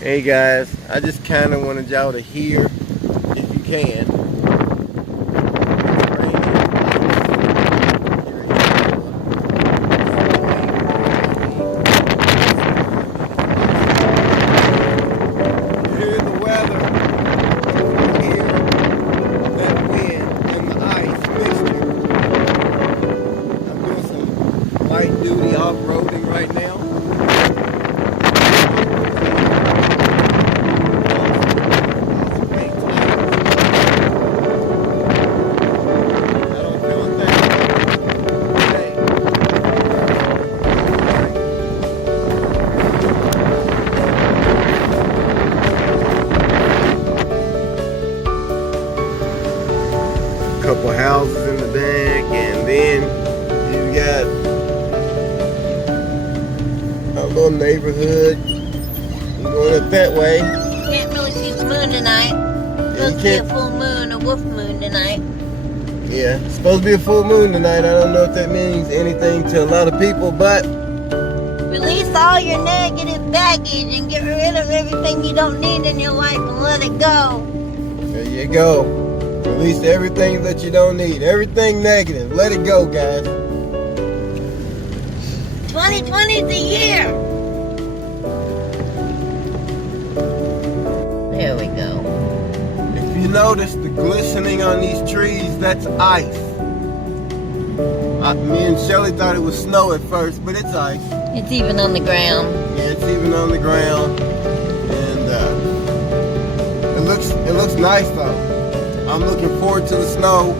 Hey guys, I just kind of wanted y'all to hear, if you can. It's raining. You hear the weather. You hear that wind and the ice mixture. I'm doing some light duty off-roading right now. Couple houses in the back, and then you got a little neighborhood going up that way. Can't really see the moon tonight. Supposed to be a full moon, a wolf moon tonight. Yeah, it's supposed to be a full moon tonight. I don't know if that means anything to a lot of people, but Release all your negative baggage and get rid of everything you don't need in your life and let it go. there you go. Release everything that you don't need. Everything negative. Let it go, guys. 2020 is the year. There we go. If you notice the glistening on these trees, that's ice. Me and Shelly thought it was snow at first, but it's ice. It's even on the ground. Yeah, it's even on the ground, and it looks nice though. I'm looking forward to the snow.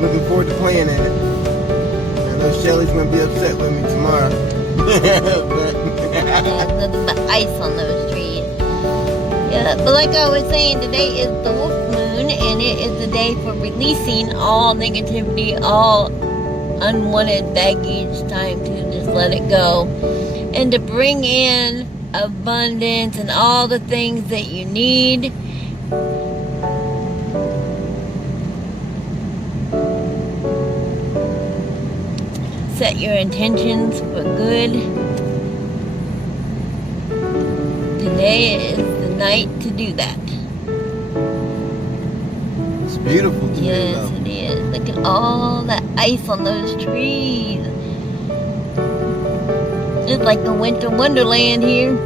Looking forward to playing in it. I know Shelly's gonna be upset with me tomorrow. There's nothing but ice on those trees. Yeah, but like I was saying, today is the wolf moon, and it is the day for releasing all negativity, all unwanted baggage. Time to just let it go, and to bring in abundance and all the things that you need. Set your intentions for good. Today is the night to do that. It's beautiful today, Yes, though. it is. Look at all that ice on those trees. It's like a winter wonderland here.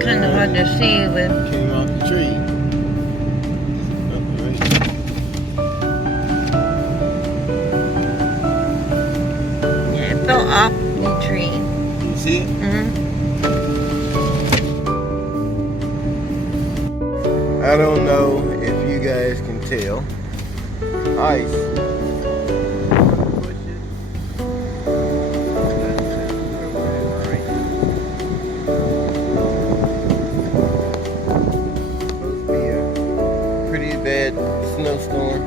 Kind of hard to see with. Came off the tree. Yeah, it fell off the tree. You see it? I don't know if you guys can tell. Ice. Bad snowstorm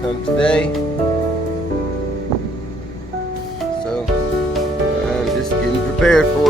come today, so I'm just getting prepared for it.